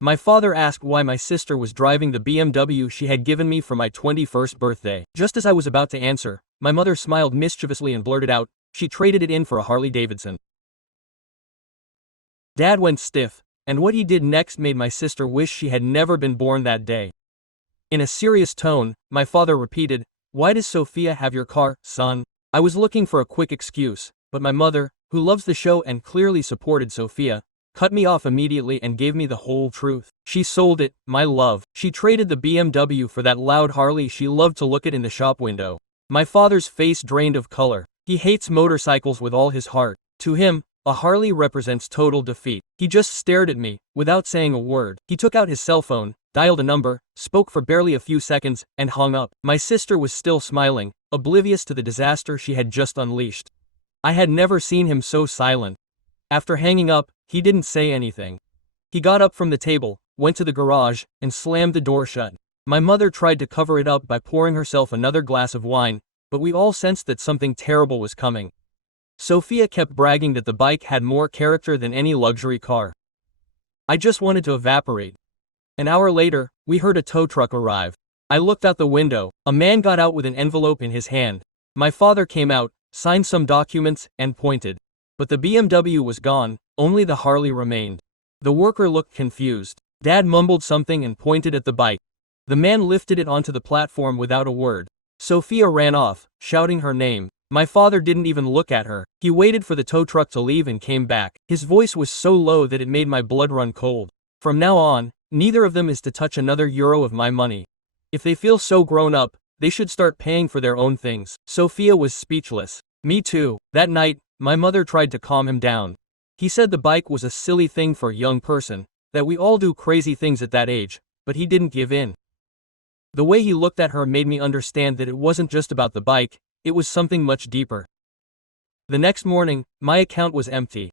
My father asked why my sister was driving the BMW she had given me for my 21st birthday. Just as I was about to answer, my mother smiled mischievously and blurted out, she traded it in for a Harley Davidson. Dad went stiff, and what he did next made my sister wish she had never been born that day. In a serious tone, my father repeated, "Why does Sophia have your car, son?" I was looking for a quick excuse, but my mother, who loves the show and clearly supported Sophia, cut me off immediately and gave me the whole truth. She sold it, my love. She traded the BMW for that loud Harley she loved to look at in the shop window. My father's face drained of color. He hates motorcycles with all his heart. To him, a Harley represents total defeat. He just stared at me, without saying a word. He took out his cell phone, dialed a number, spoke for barely a few seconds, and hung up. My sister was still smiling, oblivious to the disaster she had just unleashed. I had never seen him so silent. After hanging up, he didn't say anything. He got up from the table, went to the garage, and slammed the door shut. My mother tried to cover it up by pouring herself another glass of wine, but we all sensed that something terrible was coming. Sophia kept bragging that the bike had more character than any luxury car. I just wanted to evaporate. An hour later, we heard a tow truck arrive. I looked out the window. A man got out with an envelope in his hand. My father came out, signed some documents, and pointed. But the BMW was gone, only the Harley remained. The worker looked confused. Dad mumbled something and pointed at the bike. The man lifted it onto the platform without a word. Sophia ran off, shouting her name. My father didn't even look at her. He waited for the tow truck to leave and came back. His voice was so low that it made my blood run cold. From now on, neither of them is to touch another euro of my money. If they feel so grown up, they should start paying for their own things. Sophia was speechless. Me too. That night, my mother tried to calm him down. He said the bike was a silly thing for a young person, that we all do crazy things at that age, but he didn't give in. The way he looked at her made me understand that it wasn't just about the bike, it was something much deeper. The next morning, my account was empty.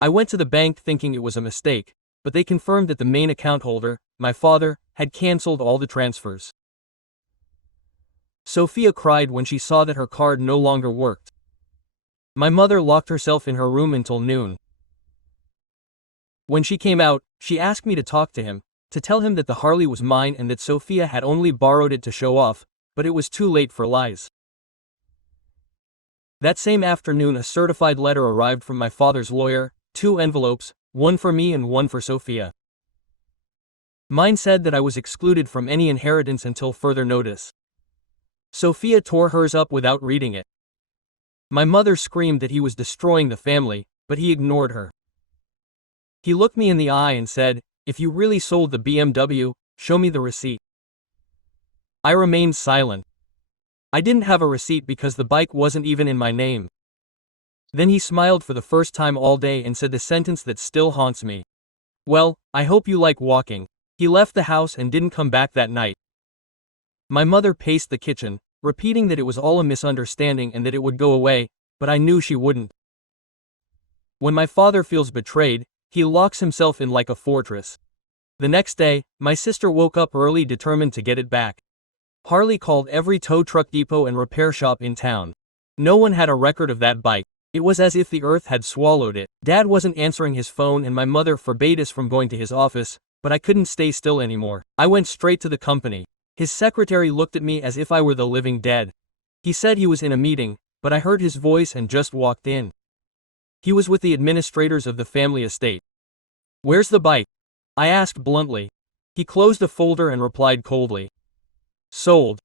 I went to the bank thinking it was a mistake, but they confirmed that the main account holder, my father, had cancelled all the transfers. Sophia cried when she saw that her card no longer worked. My mother locked herself in her room until noon. When she came out, she asked me to talk to him, to tell him that the Harley was mine and that Sophia had only borrowed it to show off, but it was too late for lies. That same afternoon a certified letter arrived from my father's lawyer, 2 envelopes, one for me and one for Sophia. Mine said that I was excluded from any inheritance until further notice. Sophia tore hers up without reading it. My mother screamed that he was destroying the family, but he ignored her. He looked me in the eye and said, "If you really sold the BMW, show me the receipt." I remained silent. I didn't have a receipt because the bike wasn't even in my name. Then he smiled for the first time all day and said the sentence that still haunts me. "Well, I hope you like walking." He left the house and didn't come back that night. My mother paced the kitchen, repeating that it was all a misunderstanding and that it would go away, but I knew she wouldn't. When my father feels betrayed, he locks himself in like a fortress. The next day, my sister woke up early determined to get it back. Harley called every tow truck depot and repair shop in town. No one had a record of that bike. It was as if the earth had swallowed it. Dad wasn't answering his phone and my mother forbade us from going to his office, but I couldn't stay still anymore. I went straight to the company. His secretary looked at me as if I were the living dead. He said he was in a meeting, but I heard his voice and just walked in. He was with the administrators of the family estate. "Where's the bike?" I asked bluntly. He closed a folder and replied coldly. "Sold."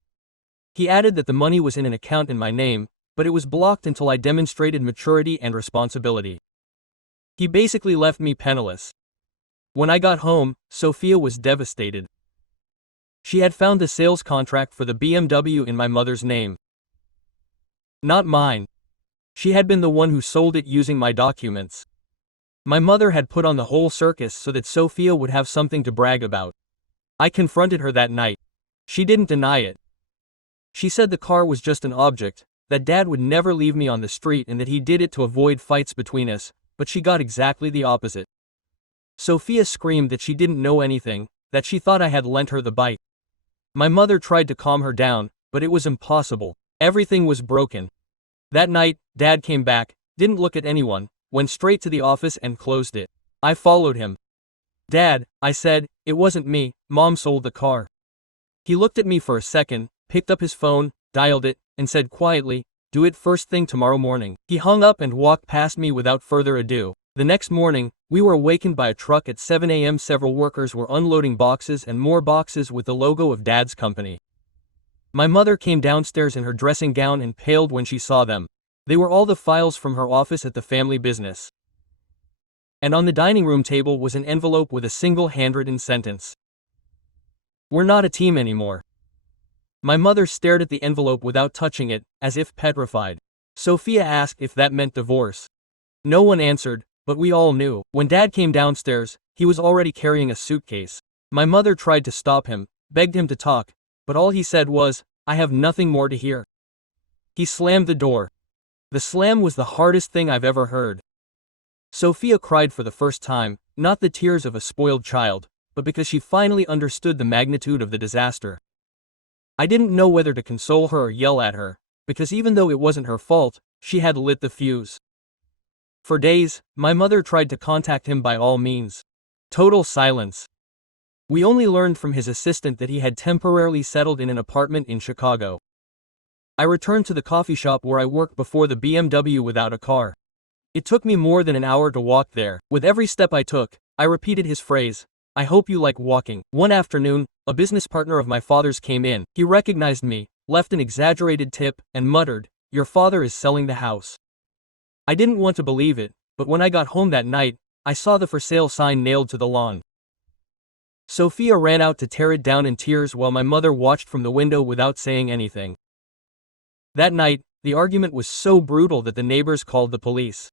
He added that the money was in an account in my name, but it was blocked until I demonstrated maturity and responsibility. He basically left me penniless. When I got home, Sophia was devastated. She had found the sales contract for the BMW in my mother's name. Not mine. She had been the one who sold it using my documents. My mother had put on the whole circus so that Sophia would have something to brag about. I confronted her that night. She didn't deny it. She said the car was just an object, that Dad would never leave me on the street and that he did it to avoid fights between us, but she got exactly the opposite. Sophia screamed that she didn't know anything, that she thought I had lent her the bike. My mother tried to calm her down, but it was impossible. Everything was broken. That night, Dad came back, didn't look at anyone, went straight to the office and closed it. I followed him. Dad, I said, it wasn't me, Mom sold the car. He looked at me for a second, picked up his phone, dialed it, and said quietly, do it first thing tomorrow morning. He hung up and walked past me without further ado. The next morning, we were awakened by a truck at 7 a.m. Several workers were unloading boxes and more boxes with the logo of Dad's company. My mother came downstairs in her dressing gown and paled when she saw them. They were all the files from her office at the family business. And on the dining room table was an envelope with a single handwritten sentence. We're not a team anymore. My mother stared at the envelope without touching it, as if petrified. Sophia asked if that meant divorce. No one answered, but we all knew. When Dad came downstairs, he was already carrying a suitcase. My mother tried to stop him, begged him to talk, but all he said was, I have nothing more to hear. He slammed the door. The slam was the hardest thing I've ever heard. Sophia cried for the first time, not the tears of a spoiled child, but because she finally understood the magnitude of the disaster. I didn't know whether to console her or yell at her, because even though it wasn't her fault, she had lit the fuse. For days, my mother tried to contact him by all means. Total silence. We only learned from his assistant that he had temporarily settled in an apartment in Chicago. I returned to the coffee shop where I worked before the BMW without a car. It took me more than an hour to walk there. With every step I took, I repeated his phrase, I hope you like walking. One afternoon, a business partner of my father's came in. He recognized me, left an exaggerated tip, and muttered, your father is selling the house. I didn't want to believe it, but when I got home that night, I saw the for sale sign nailed to the lawn. Sophia ran out to tear it down in tears while my mother watched from the window without saying anything. That night, the argument was so brutal that the neighbors called the police.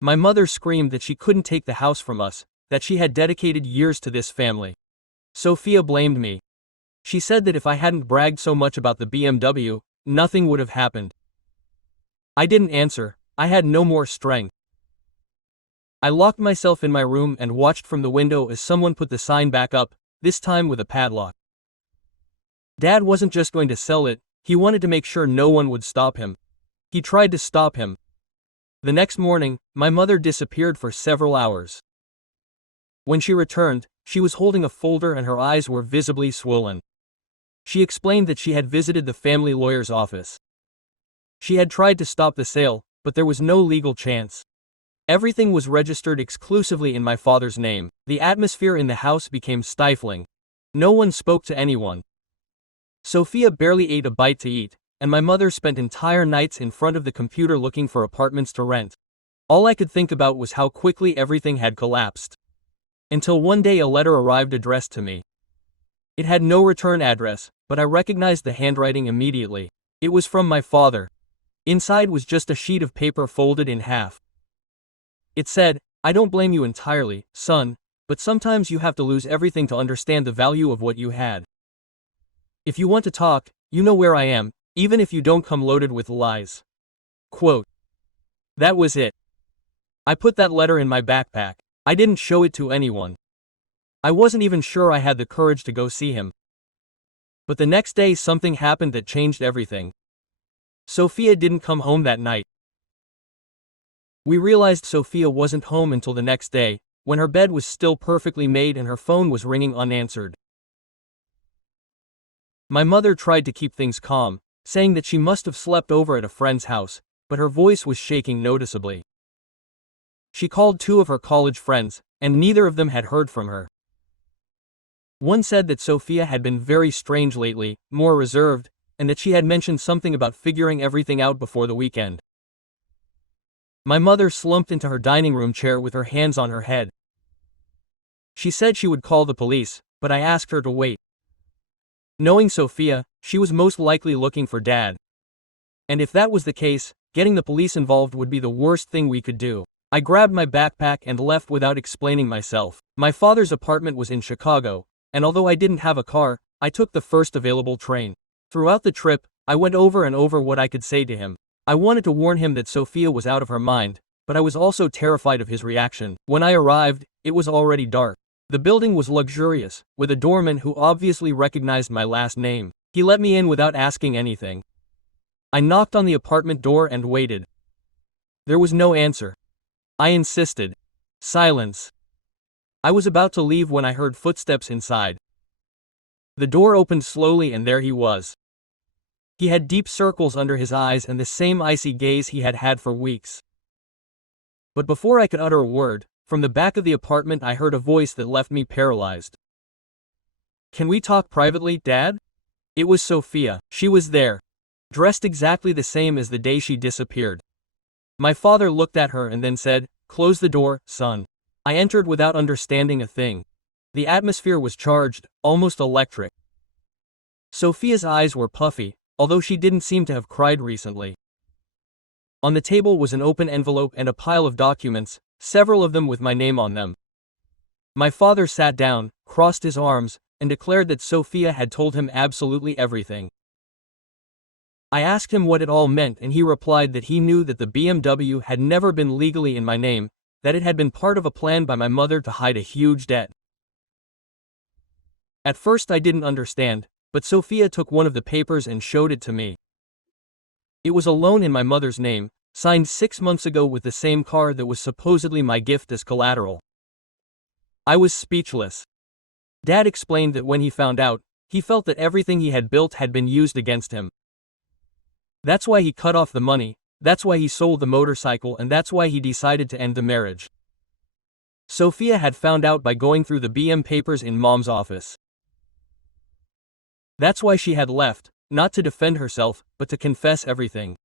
My mother screamed that she couldn't take the house from us, that she had dedicated years to this family. Sophia blamed me. She said that if I hadn't bragged so much about the BMW, nothing would have happened. I didn't answer, I had no more strength. I locked myself in my room and watched from the window as someone put the sign back up, this time with a padlock. Dad wasn't just going to sell it, he wanted to make sure no one would stop him. He tried to stop him. The next morning, my mother disappeared for several hours. When she returned, she was holding a folder and her eyes were visibly swollen. She explained that she had visited the family lawyer's office. She had tried to stop the sale, but there was no legal chance. Everything was registered exclusively in my father's name. The atmosphere in the house became stifling. No one spoke to anyone. Sophia barely ate a bite to eat, and my mother spent entire nights in front of the computer looking for apartments to rent. All I could think about was how quickly everything had collapsed. Until one day a letter arrived addressed to me. It had no return address, but I recognized the handwriting immediately. It was from my father. Inside was just a sheet of paper folded in half. It said, I don't blame you entirely, son, but sometimes you have to lose everything to understand the value of what you had. If you want to talk, you know where I am, even if you don't come loaded with lies. Quote. That was it. I put that letter in my backpack. I didn't show it to anyone. I wasn't even sure I had the courage to go see him. But the next day something happened that changed everything. Sophia didn't come home that night. We realized Sophia wasn't home until the next day, when her bed was still perfectly made and her phone was ringing unanswered. My mother tried to keep things calm, saying that she must have slept over at a friend's house, but her voice was shaking noticeably. She called two of her college friends, and neither of them had heard from her. One said that Sophia had been very strange lately, more reserved, and that she had mentioned something about figuring everything out before the weekend. My mother slumped into her dining room chair with her hands on her head. She said she would call the police, but I asked her to wait. Knowing Sophia, she was most likely looking for Dad. And if that was the case, getting the police involved would be the worst thing we could do. I grabbed my backpack and left without explaining myself. My father's apartment was in Chicago, and although I didn't have a car, I took the first available train. Throughout the trip, I went over and over what I could say to him. I wanted to warn him that Sophia was out of her mind, but I was also terrified of his reaction. When I arrived, it was already dark. The building was luxurious, with a doorman who obviously recognized my last name. He let me in without asking anything. I knocked on the apartment door and waited. There was no answer. I insisted. Silence. I was about to leave when I heard footsteps inside. The door opened slowly and there he was. He had deep circles under his eyes and the same icy gaze he had had for weeks. But before I could utter a word, from the back of the apartment I heard a voice that left me paralyzed. "Can we talk privately, Dad?" It was Sophia. She was there, dressed exactly the same as the day she disappeared. My father looked at her and then said, "Close the door, son." I entered without understanding a thing. The atmosphere was charged, almost electric. Sophia's eyes were puffy, although she didn't seem to have cried recently. On the table was an open envelope and a pile of documents, several of them with my name on them. My father sat down, crossed his arms, and declared that Sophia had told him absolutely everything. I asked him what it all meant and he replied that he knew that the BMW had never been legally in my name, that it had been part of a plan by my mother to hide a huge debt. At first I didn't understand, but Sophia took one of the papers and showed it to me. It was a loan in my mother's name, signed 6 months ago with the same car that was supposedly my gift as collateral. I was speechless. Dad explained that when he found out, he felt that everything he had built had been used against him. That's why he cut off the money, that's why he sold the motorcycle, and that's why he decided to end the marriage. Sophia had found out by going through the BM papers in Mom's office. That's why she had left, not to defend herself, but to confess everything.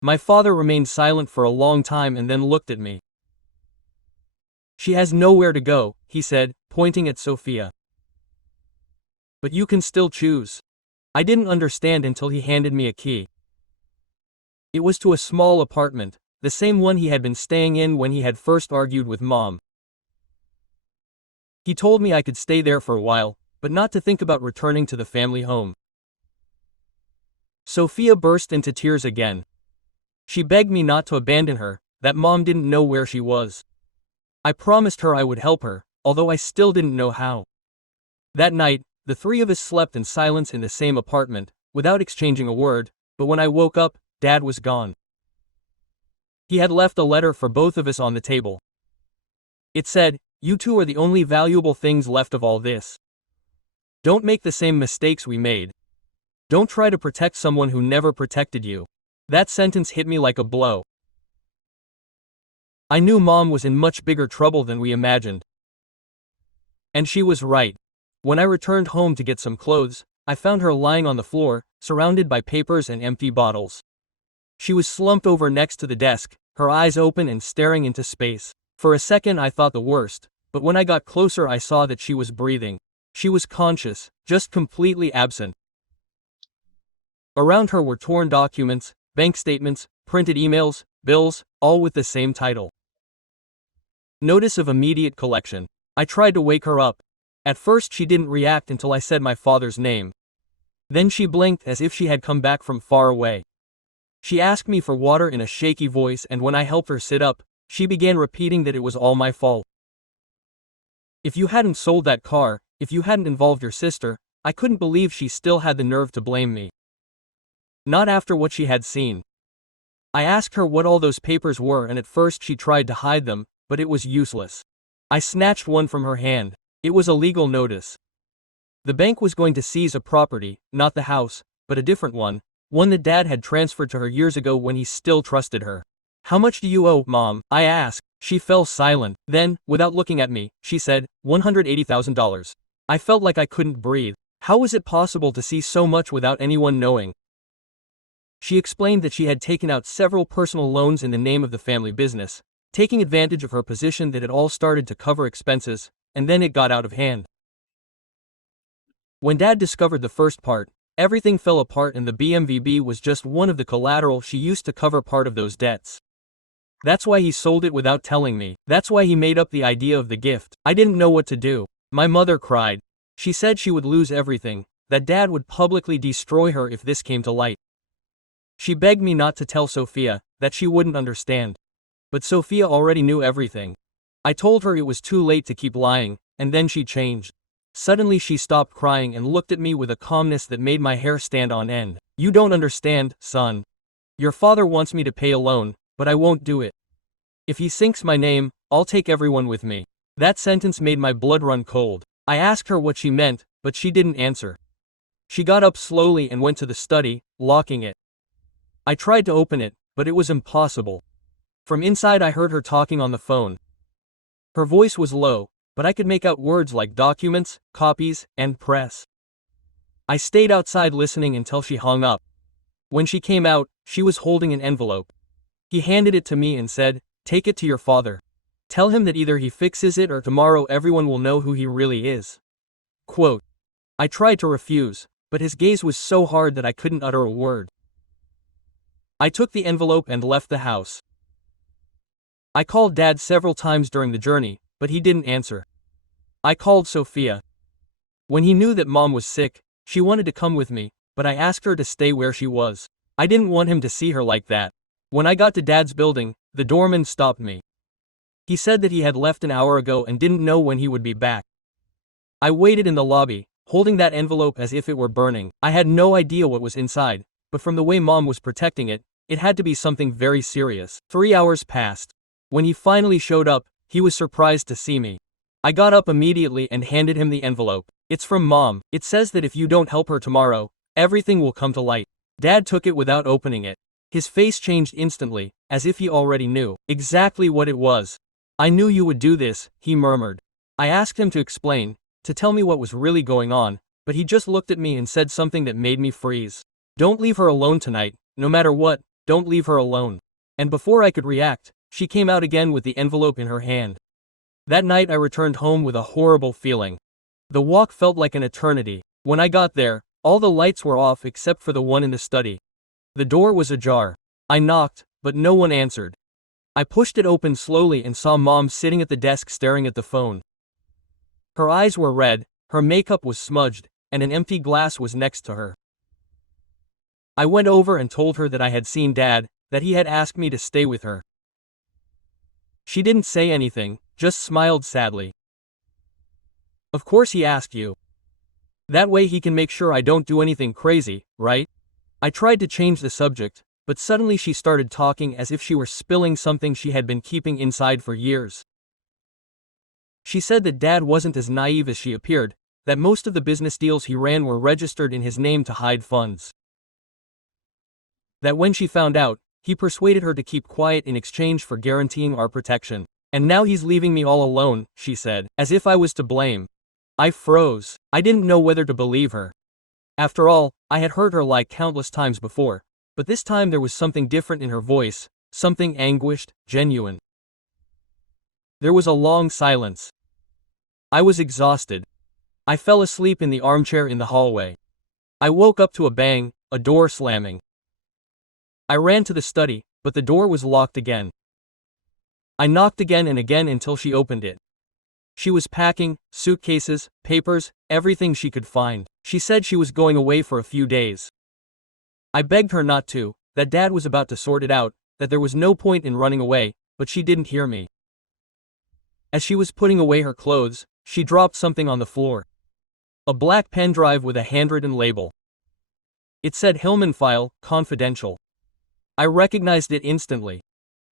My father remained silent for a long time and then looked at me. "She has nowhere to go," he said, pointing at Sophia. "But you can still choose." I didn't understand until he handed me a key. It was to a small apartment, the same one he had been staying in when he had first argued with Mom. He told me I could stay there for a while, but not to think about returning to the family home. Sophia burst into tears again. She begged me not to abandon her, that Mom didn't know where she was. I promised her I would help her, although I still didn't know how. That night, the three of us slept in silence in the same apartment, without exchanging a word, but when I woke up, Dad was gone. He had left a letter for both of us on the table. It said, "You two are the only valuable things left of all this. Don't make the same mistakes we made. Don't try to protect someone who never protected you." That sentence hit me like a blow. I knew Mom was in much bigger trouble than we imagined. And she was right. When I returned home to get some clothes, I found her lying on the floor, surrounded by papers and empty bottles. She was slumped over next to the desk, her eyes open and staring into space. For a second I thought the worst, but when I got closer I saw that she was breathing. She was conscious, just completely absent. Around her were torn documents, bank statements, printed emails, bills, all with the same title. Notice of immediate collection. I tried to wake her up. At first she didn't react until I said my father's name. Then she blinked as if she had come back from far away. She asked me for water in a shaky voice, and when I helped her sit up, she began repeating that it was all my fault. "If you hadn't sold that car, if you hadn't involved your sister," I couldn't believe she still had the nerve to blame me. Not after what she had seen. I asked her what all those papers were, and at first she tried to hide them, but it was useless. I snatched one from her hand. It was a legal notice. The bank was going to seize a property, not the house, but a different one that Dad had transferred to her years ago when he still trusted her. "How much do you owe, Mom?" I asked. She fell silent. Then, without looking at me, she said, $180,000. I felt like I couldn't breathe. How was it possible to see so much without anyone knowing? She explained that she had taken out several personal loans in the name of the family business, taking advantage of her position that it all started to cover expenses, and then it got out of hand. When Dad discovered the first part, everything fell apart and the BMW was just one of the collateral she used to cover part of those debts. That's why he sold it without telling me. That's why he made up the idea of the gift. I didn't know what to do. My mother cried. She said she would lose everything, that Dad would publicly destroy her if this came to light. She begged me not to tell Sophia, that she wouldn't understand. But Sophia already knew everything. I told her it was too late to keep lying, and then she changed. Suddenly she stopped crying and looked at me with a calmness that made my hair stand on end. "You don't understand, son. Your father wants me to pay a loan, but I won't do it. If he sinks my name, I'll take everyone with me. That sentence made my blood run cold. I asked her what she meant, but she didn't answer. She got up slowly and went to the study, locking it. I tried to open it, but it was impossible. From inside I heard her talking on the phone. Her voice was low, but I could make out words like documents, copies, and press. I stayed outside listening until she hung up. When she came out, she was holding an envelope. He handed it to me and said, "Take it to your father. Tell him that either he fixes it or tomorrow everyone will know who he really is." Quote. I tried to refuse, but his gaze was so hard that I couldn't utter a word. I took the envelope and left the house. I called Dad several times during the journey, but he didn't answer. I called Sophia. When he knew that Mom was sick, she wanted to come with me, but I asked her to stay where she was. I didn't want him to see her like that. When I got to Dad's building, the doorman stopped me. He said that he had left an hour ago and didn't know when he would be back. I waited in the lobby, holding that envelope as if it were burning. I had no idea what was inside, but from the way Mom was protecting it, it had to be something very serious. 3 hours passed. When he finally showed up, he was surprised to see me. I got up immediately and handed him the envelope. "It's from Mom. It says that if you don't help her tomorrow, everything will come to light." Dad took it without opening it. His face changed instantly, as if he already knew exactly what it was. "I knew you would do this," he murmured. I asked him to explain, to tell me what was really going on, but he just looked at me and said something that made me freeze. "Don't leave her alone tonight, no matter what, don't leave her alone." And before I could react, she came out again with the envelope in her hand. That night I returned home with a horrible feeling. The walk felt like an eternity. When I got there, all the lights were off except for the one in the study. The door was ajar. I knocked, but no one answered. I pushed it open slowly and saw Mom sitting at the desk staring at the phone. Her eyes were red, her makeup was smudged, and an empty glass was next to her. I went over and told her that I had seen Dad, that he had asked me to stay with her. She didn't say anything, just smiled sadly. "Of course he asked you. That way he can make sure I don't do anything crazy, right?" I tried to change the subject, but suddenly she started talking as if she were spilling something she had been keeping inside for years. She said that Dad wasn't as naive as she appeared, that most of the business deals he ran were registered in his name to hide funds. That when she found out, he persuaded her to keep quiet in exchange for guaranteeing our protection. "And now he's leaving me all alone," she said, as if I was to blame. I froze. I didn't know whether to believe her. After all, I had heard her lie countless times before, but this time there was something different in her voice, something anguished, genuine. There was a long silence. I was exhausted. I fell asleep in the armchair in the hallway. I woke up to a bang, a door slamming. I ran to the study, but the door was locked again. I knocked again and again until she opened it. She was packing, suitcases, papers, everything she could find. She said she was going away for a few days. I begged her not to, that Dad was about to sort it out, that there was no point in running away, but she didn't hear me. As she was putting away her clothes, she dropped something on the floor. A black pen drive with a handwritten label. It said Hillman File, Confidential. I recognized it instantly.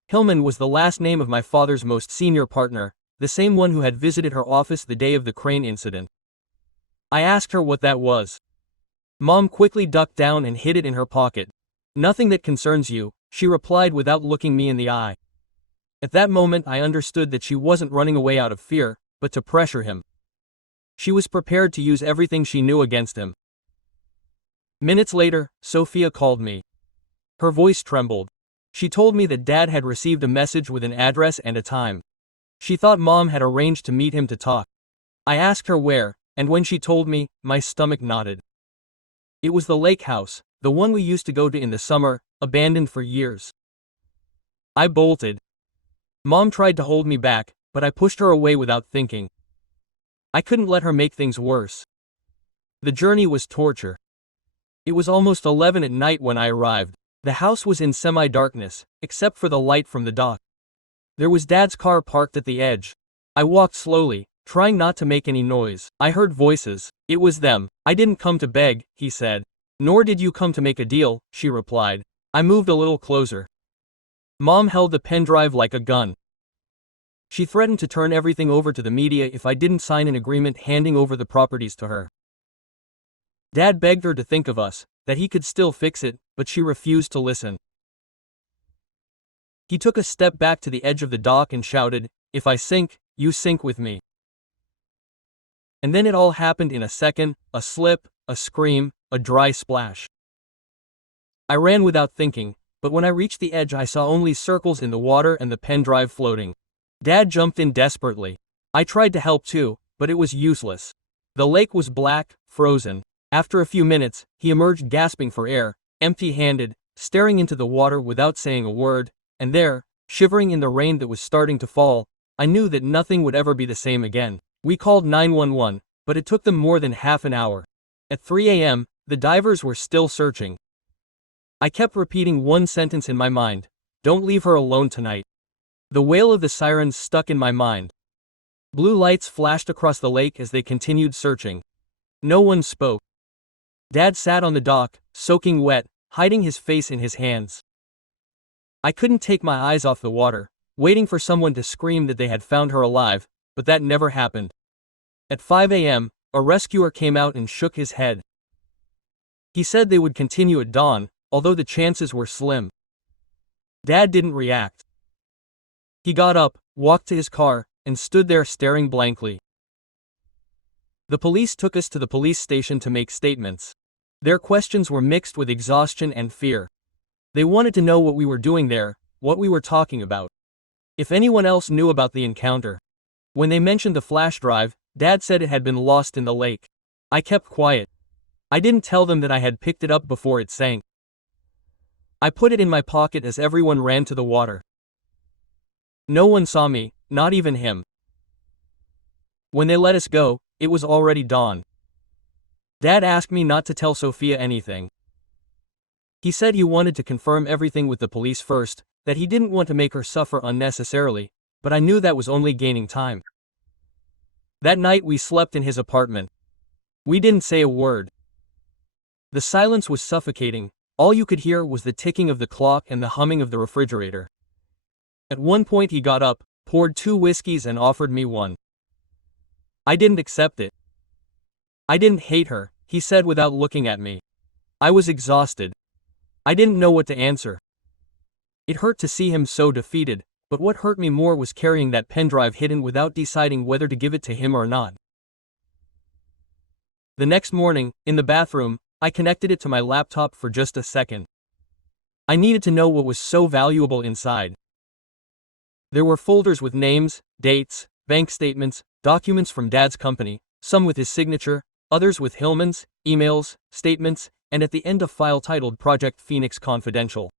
Hillman was the last name of my father's most senior partner, the same one who had visited her office the day of the crane incident. I asked her what that was. Mom quickly ducked down and hid it in her pocket. "Nothing that concerns you," she replied without looking me in the eye. At that moment I understood that she wasn't running away out of fear, but to pressure him. She was prepared to use everything she knew against him. Minutes later, Sophia called me. Her voice trembled. She told me that Dad had received a message with an address and a time. She thought Mom had arranged to meet him to talk. I asked her where, and when she told me, my stomach knotted. It was the lake house, the one we used to go to in the summer, abandoned for years. I bolted. Mom tried to hold me back, but I pushed her away without thinking. I couldn't let her make things worse. The journey was torture. It was almost 11 at night when I arrived. The house was in semi-darkness, except for the light from the dock. There was Dad's car parked at the edge. I walked slowly, trying not to make any noise. I heard voices. It was them. "I didn't come to beg," he said. "Nor did you come to make a deal," she replied. I moved a little closer. Mom held the pen drive like a gun. She threatened to turn everything over to the media if I didn't sign an agreement handing over the properties to her. Dad begged her to think of us, that he could still fix it, but she refused to listen. He took a step back to the edge of the dock and shouted, "If I sink, you sink with me." And then it all happened in a second, a slip, a scream, a dry splash. I ran without thinking, but when I reached the edge I saw only circles in the water and the pen drive floating. Dad jumped in desperately. I tried to help too, but it was useless. The lake was black, frozen. After a few minutes, he emerged gasping for air, empty-handed, staring into the water without saying a word, and there, shivering in the rain that was starting to fall, I knew that nothing would ever be the same again. We called 911, but it took them more than half an hour. At 3 a.m., the divers were still searching. I kept repeating one sentence in my mind: "Don't leave her alone tonight." The wail of the sirens stuck in my mind. Blue lights flashed across the lake as they continued searching. No one spoke. Dad sat on the dock, soaking wet, hiding his face in his hands. I couldn't take my eyes off the water, waiting for someone to scream that they had found her alive, but that never happened. At 5 a.m., a rescuer came out and shook his head. He said they would continue at dawn, although the chances were slim. Dad didn't react. He got up, walked to his car, and stood there staring blankly. The police took us to the police station to make statements. Their questions were mixed with exhaustion and fear. They wanted to know what we were doing there, what we were talking about. If anyone else knew about the encounter. When they mentioned the flash drive, Dad said it had been lost in the lake. I kept quiet. I didn't tell them that I had picked it up before it sank. I put it in my pocket as everyone ran to the water. No one saw me, not even him. When they let us go, it was already dawn. Dad asked me not to tell Sophia anything. He said he wanted to confirm everything with the police first, that he didn't want to make her suffer unnecessarily, but I knew that was only gaining time. That night we slept in his apartment. We didn't say a word. The silence was suffocating. All you could hear was the ticking of the clock and the humming of the refrigerator. At one point he got up, poured 2 whiskeys and offered me one. I didn't accept it. I didn't hate her, he said without looking at me. I was exhausted. I didn't know what to answer. It hurt to see him so defeated, but what hurt me more was carrying that pen drive hidden without deciding whether to give it to him or not. The next morning, in the bathroom, I connected it to my laptop for just a second. I needed to know what was so valuable inside. There were folders with names, dates, bank statements, documents from Dad's company, some with his signature, others with Hillman's, emails, statements, and at the end a file titled Project Phoenix Confidential.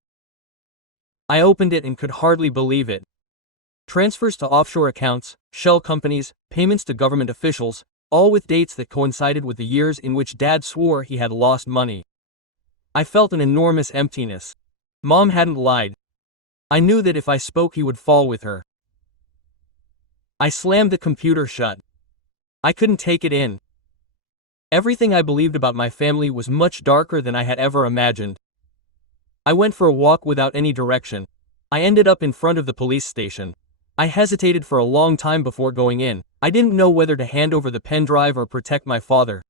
I opened it and could hardly believe it. Transfers to offshore accounts, shell companies, payments to government officials, all with dates that coincided with the years in which Dad swore he had lost money. I felt an enormous emptiness. Mom hadn't lied. I knew that if I spoke he would fall with her. I slammed the computer shut. I couldn't take it in. Everything I believed about my family was much darker than I had ever imagined. I went for a walk without any direction. I ended up in front of the police station. I hesitated for a long time before going in. I didn't know whether to hand over the pen drive or protect my father.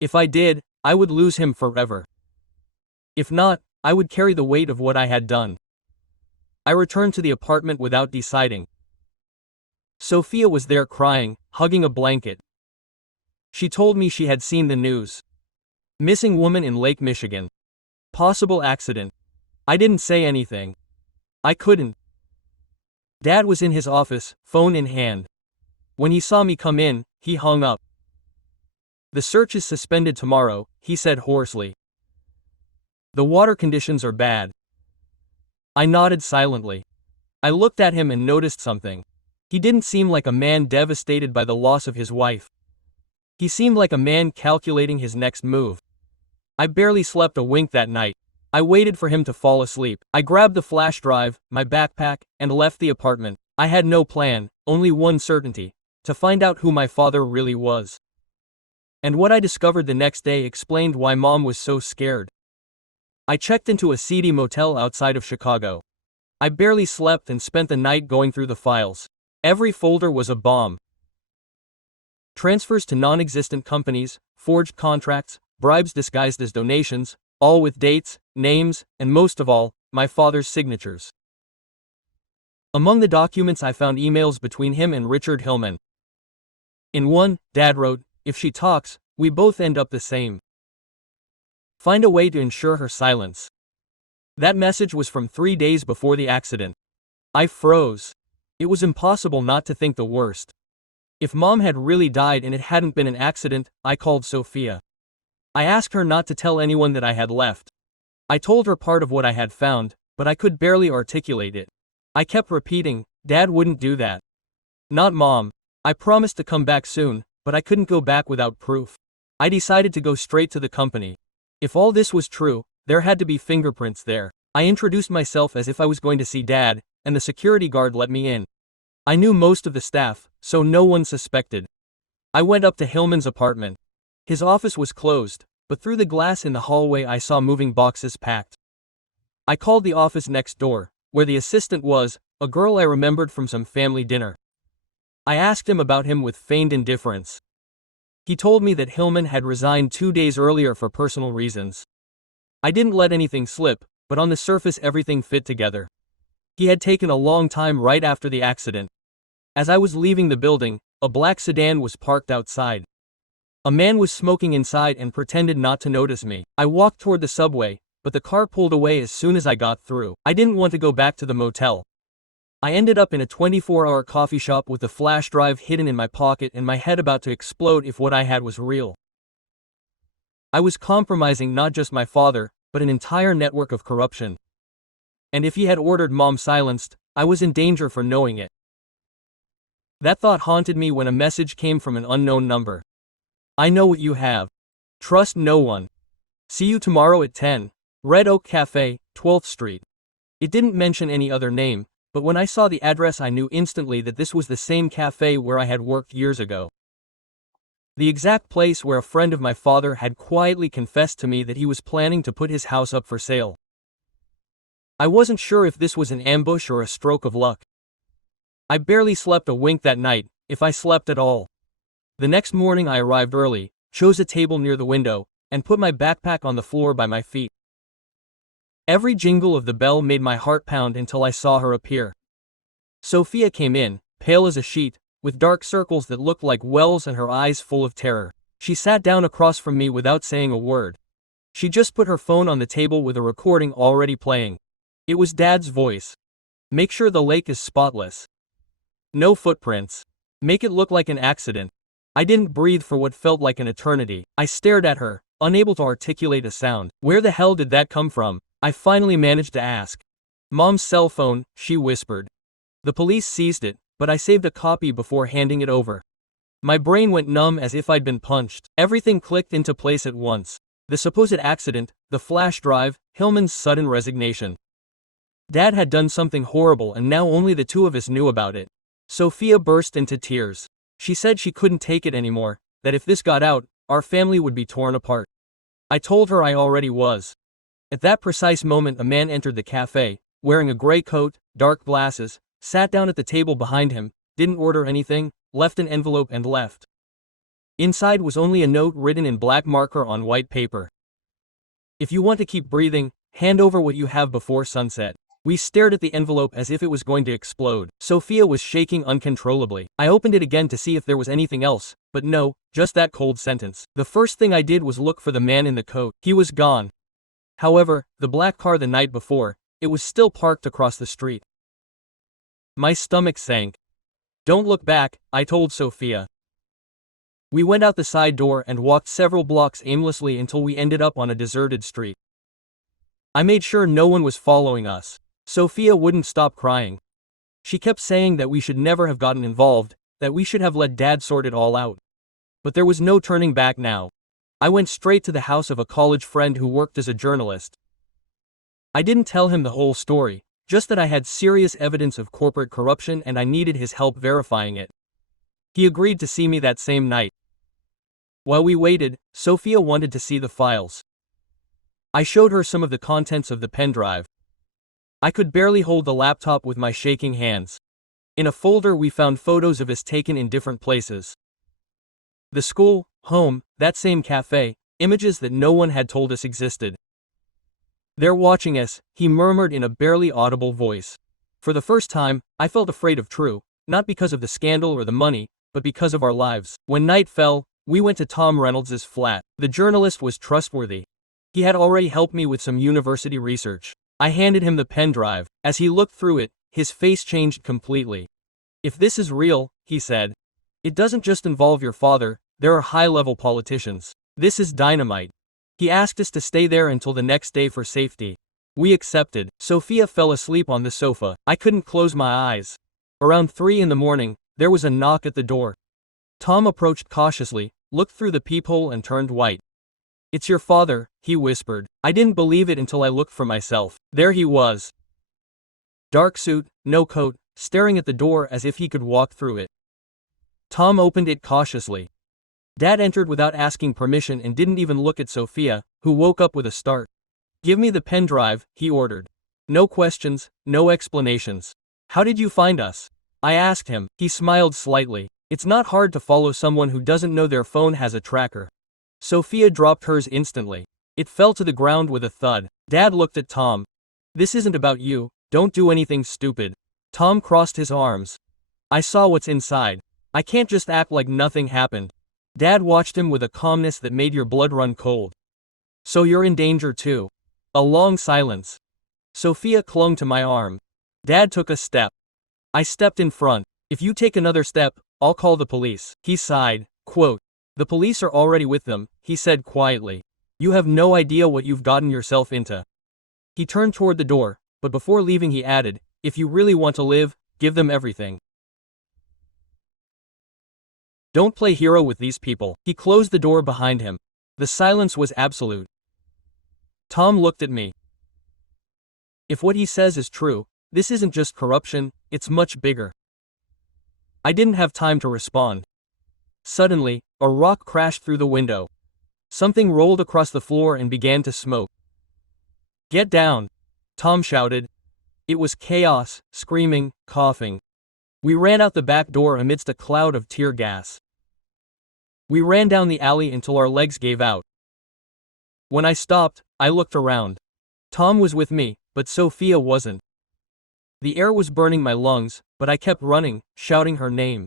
If I did, I would lose him forever. If not, I would carry the weight of what I had done. I returned to the apartment without deciding. Sophia was there crying, hugging a blanket. She told me she had seen the news. Missing woman in Lake Michigan. Possible accident. I didn't say anything. I couldn't. Dad was in his office, phone in hand. When he saw me come in, he hung up. The search is suspended tomorrow, he said hoarsely. The water conditions are bad. I nodded silently. I looked at him and noticed something. He didn't seem like a man devastated by the loss of his wife. He seemed like a man calculating his next move. I barely slept a wink that night. I waited for him to fall asleep. I grabbed the flash drive, my backpack, and left the apartment. I had no plan, only one certainty: to find out who my father really was. And what I discovered the next day explained why Mom was so scared. I checked into a seedy motel outside of Chicago. I barely slept and spent the night going through the files. Every folder was a bomb. Transfers to non-existent companies, forged contracts, bribes disguised as donations, all with dates, names, and most of all, my father's signatures. Among the documents I found emails between him and Richard Hillman. In one, Dad wrote, "If she talks, we both end up the same. Find a way to ensure her silence." That message was from 3 days before the accident. I froze. It was impossible not to think the worst. If Mom had really died and it hadn't been an accident, I called Sophia. I asked her not to tell anyone that I had left. I told her part of what I had found, but I could barely articulate it. I kept repeating, "Dad wouldn't do that. Not Mom. I promised to come back soon, but I couldn't go back without proof." I decided to go straight to the company. If all this was true, there had to be fingerprints there. I introduced myself as if I was going to see Dad, and the security guard let me in. I knew most of the staff, so no one suspected. I went up to Hillman's apartment. His office was closed, but through the glass in the hallway I saw moving boxes packed. I called the office next door, where the assistant was, a girl I remembered from some family dinner. I asked him about him with feigned indifference. He told me that Hillman had resigned 2 days earlier for personal reasons. I didn't let anything slip, but on the surface everything fit together. He had taken a long time right after the accident. As I was leaving the building, a black sedan was parked outside. A man was smoking inside and pretended not to notice me. I walked toward the subway, but the car pulled away as soon as I got through. I didn't want to go back to the motel. I ended up in a 24-hour coffee shop with the flash drive hidden in my pocket and my head about to explode if what I had was real. I was compromising not just my father, but an entire network of corruption. And if he had ordered Mom silenced, I was in danger for knowing it. That thought haunted me when a message came from an unknown number. "I know what you have. Trust no one. See you tomorrow at 10. Red Oak Cafe, 12th Street." It didn't mention any other name, but when I saw the address I knew instantly that this was the same cafe where I had worked years ago. The exact place where a friend of my father had quietly confessed to me that he was planning to put his house up for sale. I wasn't sure if this was an ambush or a stroke of luck. I barely slept a wink that night, if I slept at all. The next morning I arrived early, chose a table near the window, and put my backpack on the floor by my feet. Every jingle of the bell made my heart pound until I saw her appear. Sophia came in, pale as a sheet, with dark circles that looked like wells and her eyes full of terror. She sat down across from me without saying a word. She just put her phone on the table with a recording already playing. It was Dad's voice. "Make sure the lake is spotless. No footprints. Make it look like an accident." I didn't breathe for what felt like an eternity. I stared at her, unable to articulate a sound. "Where the hell did that come from?" I finally managed to ask. "Mom's cell phone," she whispered. "The police seized it, but I saved a copy before handing it over." My brain went numb as if I'd been punched. Everything clicked into place at once. The supposed accident, the flash drive, Hillman's sudden resignation. Dad had done something horrible and now only the two of us knew about it. Sophia burst into tears. She said she couldn't take it anymore, that if this got out, our family would be torn apart. I told her I already was. At that precise moment a man entered the cafe, wearing a gray coat, dark glasses, sat down at the table behind him, didn't order anything, left an envelope and left. Inside was only a note written in black marker on white paper. "If you want to keep breathing, hand over what you have before sunset." We stared at the envelope as if it was going to explode. Sophia was shaking uncontrollably. I opened it again to see if there was anything else, but no, just that cold sentence. The first thing I did was look for the man in the coat. He was gone. However, the black car the night before, it was still parked across the street. My stomach sank. "Don't look back," I told Sophia. We went out the side door and walked several blocks aimlessly until we ended up on a deserted street. I made sure no one was following us. Sophia wouldn't stop crying. She kept saying that we should never have gotten involved, that we should have let Dad sort it all out. But there was no turning back now. I went straight to the house of a college friend who worked as a journalist. I didn't tell him the whole story, just that I had serious evidence of corporate corruption and I needed his help verifying it. He agreed to see me that same night. While we waited, Sophia wanted to see the files. I showed her some of the contents of the pen drive. I could barely hold the laptop with my shaking hands. In a folder we found photos of us taken in different places. The school, home, that same cafe, images that no one had told us existed. "They're watching us," he murmured in a barely audible voice. For the first time, I felt afraid of True, not because of the scandal or the money, but because of our lives. When night fell, we went to Tom Reynolds's flat. The journalist was trustworthy. He had already helped me with some university research. I handed him the pen drive. As he looked through it, his face changed completely. "If this is real," he said, "it doesn't just involve your father, there are high-level politicians. This is dynamite." He asked us to stay there until the next day for safety. We accepted. Sophia fell asleep on the sofa. I couldn't close my eyes. Around 3 in the morning, there was a knock at the door. Tom approached cautiously, looked through the peephole and turned white. "It's your father," he whispered. I didn't believe it until I looked for myself. There he was. Dark suit, no coat, staring at the door as if he could walk through it. Tom opened it cautiously. Dad entered without asking permission and didn't even look at Sophia, who woke up with a start. "Give me the pen drive," he ordered. No questions, no explanations. "How did you find us?" I asked him. He smiled slightly. "It's not hard to follow someone who doesn't know their phone has a tracker." Sophia dropped hers instantly. It fell to the ground with a thud. Dad looked at Tom. "This isn't about you, don't do anything stupid." Tom crossed his arms. "I saw what's inside. I can't just act like nothing happened." Dad watched him with a calmness that made your blood run cold. "So you're in danger too." A long silence. Sophia clung to my arm. Dad took a step. I stepped in front. "If you take another step, I'll call the police." He sighed. Quote, "The police are already with them," he said quietly. "You have no idea what you've gotten yourself into." He turned toward the door, but before leaving he added, "If you really want to live, give them everything. Don't play hero with these people." He closed the door behind him. The silence was absolute. Tom looked at me. "If what he says is true, this isn't just corruption, it's much bigger." I didn't have time to respond. Suddenly, a rock crashed through the window. Something rolled across the floor and began to smoke. "Get down!" Tom shouted. It was chaos, screaming, coughing. We ran out the back door amidst a cloud of tear gas. We ran down the alley until our legs gave out. When I stopped, I looked around. Tom was with me, but Sophia wasn't. The air was burning my lungs, but I kept running, shouting her name.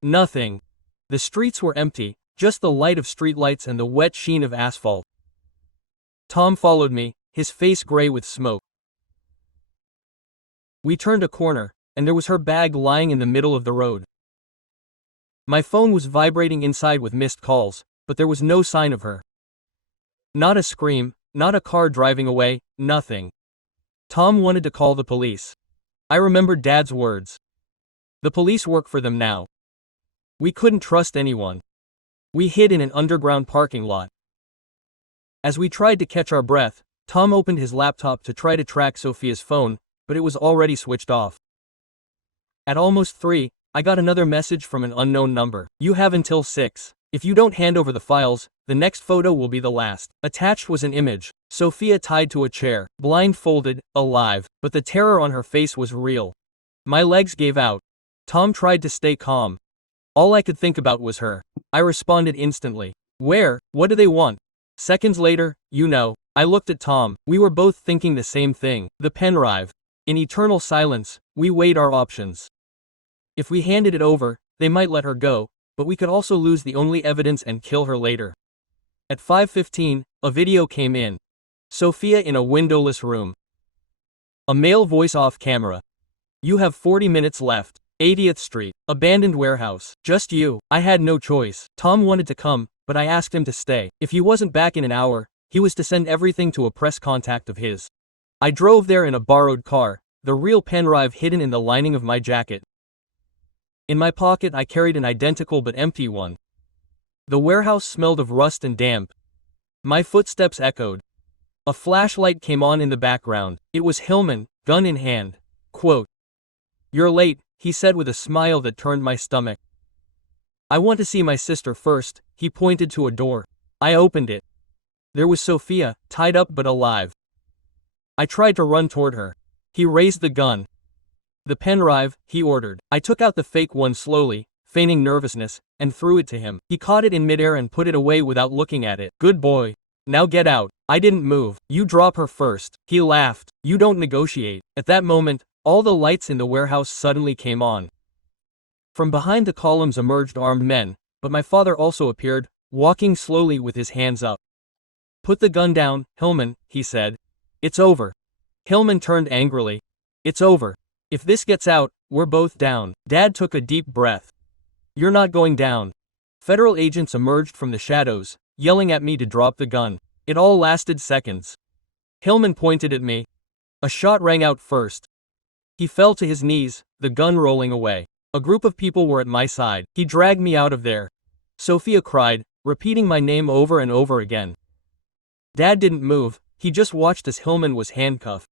Nothing. The streets were empty, just the light of streetlights and the wet sheen of asphalt. Tom followed me, his face gray with smoke. We turned a corner, and there was her bag lying in the middle of the road. My phone was vibrating inside with missed calls, but there was no sign of her. Not a scream, not a car driving away, nothing. Tom wanted to call the police. I remembered Dad's words. The police work for them now. We couldn't trust anyone. We hid in an underground parking lot. As we tried to catch our breath, Tom opened his laptop to try to track Sophia's phone, but it was already switched off. At almost 3, I got another message from an unknown number. "You have until 6. If you don't hand over the files, the next photo will be the last." Attached was an image. Sophia tied to a chair, blindfolded, alive, but the terror on her face was real. My legs gave out. Tom tried to stay calm. All I could think about was her. I responded instantly. "Where? What do they want?" Seconds later, I looked at Tom. We were both thinking the same thing. The pen drive. In eternal silence, we weighed our options. If we handed it over, they might let her go, but we could also lose the only evidence and kill her later. At 5:15, a video came in. Sophia in a windowless room. A male voice off camera. "You have 40 minutes left. 80th Street, abandoned warehouse. Just you." I had no choice. Tom wanted to come, but I asked him to stay. If he wasn't back in an hour, he was to send everything to a press contact of his. I drove there in a borrowed car, the real pen drive hidden in the lining of my jacket. In my pocket I carried an identical but empty one. The warehouse smelled of rust and damp. My footsteps echoed. A flashlight came on in the background. It was Hillman, gun in hand. Quote, "You're late," he said with a smile that turned my stomach. "I want to see my sister first." He pointed to a door. I opened it. There was Sophia, tied up but alive. I tried to run toward her. He raised the gun. The pen drive, he ordered. I took out the fake one slowly, feigning nervousness, and threw it to him. He caught it in midair and put it away without looking at it. Good boy. Now get out. I didn't move. You drop her first. He laughed. You don't negotiate. At that moment, all the lights in the warehouse suddenly came on. From behind the columns emerged armed men, but my father also appeared, walking slowly with his hands up. Put the gun down, Hillman, he said. It's over. Hillman turned angrily. It's over. If this gets out, we're both down. Dad took a deep breath. You're not going down. Federal agents emerged from the shadows, yelling at me to drop the gun. It all lasted seconds. Hillman pointed at me. A shot rang out first. He fell to his knees, the gun rolling away. A group of people were at my side. He dragged me out of there. Sophia cried, repeating my name over and over again. Dad didn't move, he just watched as Hillman was handcuffed.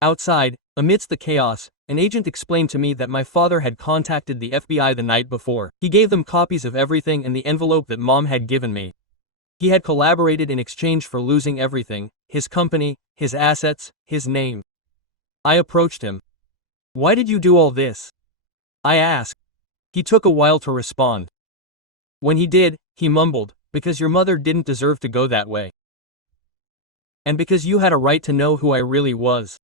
Outside, amidst the chaos, an agent explained to me that my father had contacted the FBI the night before. He gave them copies of everything and the envelope that Mom had given me. He had collaborated in exchange for losing everything, his company, his assets, his name. I approached him. Why did you do all this? I asked. He took a while to respond. When he did, he mumbled, because your mother didn't deserve to go that way. And because you had a right to know who I really was.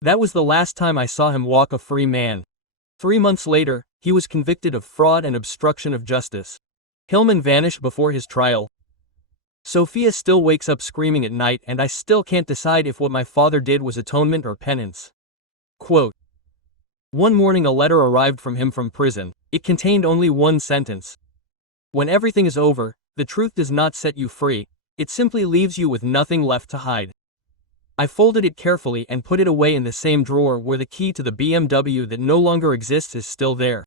That was the last time I saw him walk a free man. 3 months later, he was convicted of fraud and obstruction of justice. Hillman vanished before his trial. Sophia still wakes up screaming at night and I still can't decide if what my father did was atonement or penance. Quote. One morning a letter arrived from him from prison. It contained only one sentence. When everything is over, the truth does not set you free, it simply leaves you with nothing left to hide. I folded it carefully and put it away in the same drawer where the key to the BMW that no longer exists is still there.